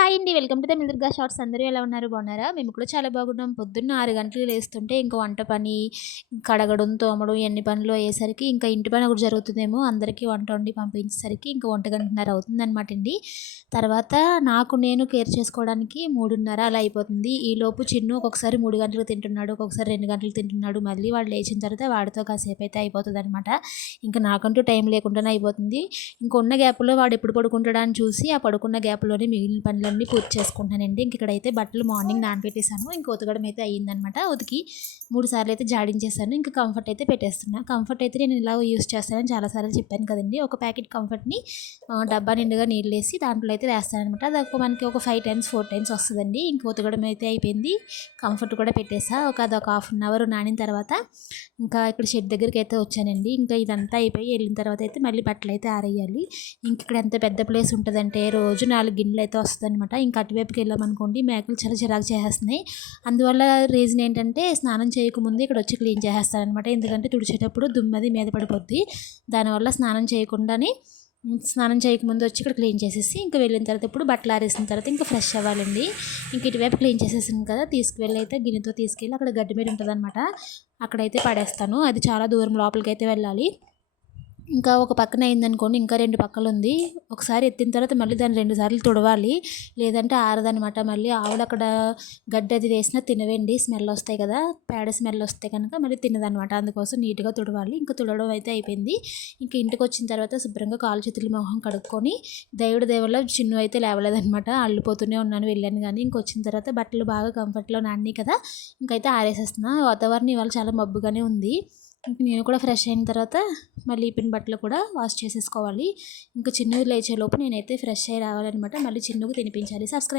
Hi అండి. Welcome to the మిల్ Durga shorts. అందరూ ఎలా ఉన్నారు? బాగున్నారా? మేము కూడా చాలా బాగున్నాం. పొద్దున్న 6 గంటలకు లేస్తుంటే ఇంక వంట పని, కడగడం, తోమడం ఎన్ని పనులు అయ్యేసరికి ఇంకా ఇంటి పని ఒకటి జరుగుతుందేమో, అందరికీ వంట వండి పంపించేసరికి ఇంకా 1:30 అవుతుందనమాట అండి. తర్వాత నాకు నేను కేర్ చేసుకోవడానికి 3:30 అలా అయిపోతుంది. ఈలోపు చిన్ను ఒక్కొక్కసారి 3 గంటలకు తింటున్నాడు, ఒక్కొక్కసారి 2 గంటలకు తింటున్నాడు. మళ్ళీ వాడు లేచిన తర్వాత వాడితో కాసేపు అయితే అయిపోతుందనమాట. ఇంకా నాకంటూ టైం లేకుండానే అయిపోతుంది. ఇంకున్న గ్యాప్లో వాడు ఎప్పుడు పడుకుంటాడా అని చూసి ఆ పడుకున్న గ్యాప్లోనే మిగిలిన పనులన్నీ పూర్తి చేసుకుంటానండి. ఇక్కడైతే బట్టలు మార్నింగ్ నానబెట్టేసాను. ఇంక ఉతకడం అయితే అయ్యిందనమాట. ఉతికి 3 సార్లు అయితే జాడించేసాను. ఇంకా కంఫర్ట్ అయితే పెట్టేస్తున్నా. కంఫర్ట్ అయితే నేను ఇలా యూస్ చేస్తానని చాలాసార్లు చెప్పాను కదండి. ఒక ప్యాకెట్ కంఫర్ట్ని డబ్బా నిండుగా నీళ్ళు వేసి దాంట్లో అయితే వేస్తానమాట. అది మనకి ఒక 5 టైమ్స్ 4 టైమ్స్ వస్తుందండి. ఇంక ఉతకడం అయితే అయిపోయింది. కంఫర్ట్ కూడా పెట్టేసా. అదొక హాఫ్ అన్ అవర్ నానిన తర్వాత ఇంకా ఇక్కడ షెడ్ దగ్గరికి అయితే వచ్చానండి. ఇంకా ఇదంతా అయిపోయి వెళ్ళిన తర్వాత అయితే మళ్ళీ బట్టలు అయితే ఆరేయాలి. ఇంక ఇక్కడ ఎంత పెద్ద ప్లేస్ ఉంటుందంటే రోజు 4 గిన్నెలు అయితే వస్తుందన్నమాట. ఇంకా అటువైపుకి వెళ్ళామనుకోండి మేకలు చాలా చిరాకు చేసేస్తున్నాయి. అందువల్ల రీజన్ ఏంటంటే స్నానం చేయకముందు ఇక్కడ వచ్చి క్లీన్ చేసేస్తానమాట. ఎందుకంటే తుడిచేటప్పుడు దుమ్మది మీద పడిపోద్ది. దానివల్ల స్నానం చేయకముందు వచ్చి ఇక్కడ క్లీన్ చేసేసి ఇంకా వెళ్ళిన తర్వాత ఇప్పుడు బట్టలు ఆరేసిన తర్వాత ఇంకా ఫ్రెష్ అవ్వాలండి. ఇంక ఇటువైపు క్లీన్ చేసేసాను కదా, తీసుకువెళ్ళి అయితే గిన్నెతో తీసుకెళ్ళి అక్కడ గడ్డి మీద ఉంటుంది అనమాట, అక్కడైతే పడేస్తాను. అది చాలా దూరం లోపలికి అయితే వెళ్ళాలి. ఇంకా ఒక పక్కన అయిందనుకోండి, ఇంకా 2 పక్కలు ఉంది. ఒకసారి ఎత్తిన తర్వాత మళ్ళీ దాన్ని 2 సార్లు తుడవాలి, లేదంటే ఆరదనమాట. మళ్ళీ ఆవులు అక్కడ గడ్డి అది వేసినా తినవండి, స్మెల్ వస్తాయి కదా, పేడ స్మెల్ వస్తే కనుక మళ్ళీ తినదనమాట. అందుకోసం నీట్గా తుడవాలి. ఇంకా తుడవడం అయితే అయిపోయింది. ఇంకా ఇంటికి వచ్చిన తర్వాత శుభ్రంగా కాలు చేతులు మొహం కడుక్కొని దేవుడి దేవుళ్ళ చిన్ను అయితే లేవలేదనమాట. అల్లిపోతూనే ఉన్నాను, వెళ్ళాను కానీ ఇంకొచ్చిన తర్వాత బట్టలు బాగా కంఫర్ట్లో నాని కదా, ఇంకైతే ఆరేసేస్తున్నా. వాతావరణం ఇవాళ చాలా మబ్బుగానే ఉంది. ఇంక నేను కూడా ఫ్రెష్ అయిన తర్వాత మళ్ళీ ఇప్పిన బట్టలు కూడా వాష్ చేసేసుకోవాలి. ఇంకా చిన్ను లేచేలోపు నేనైతే ఫ్రెష్ అయ్యి రావాలన్నమాట. మళ్ళీ చిన్నుకు తినిపించాలి. సబ్స్క్రైబ్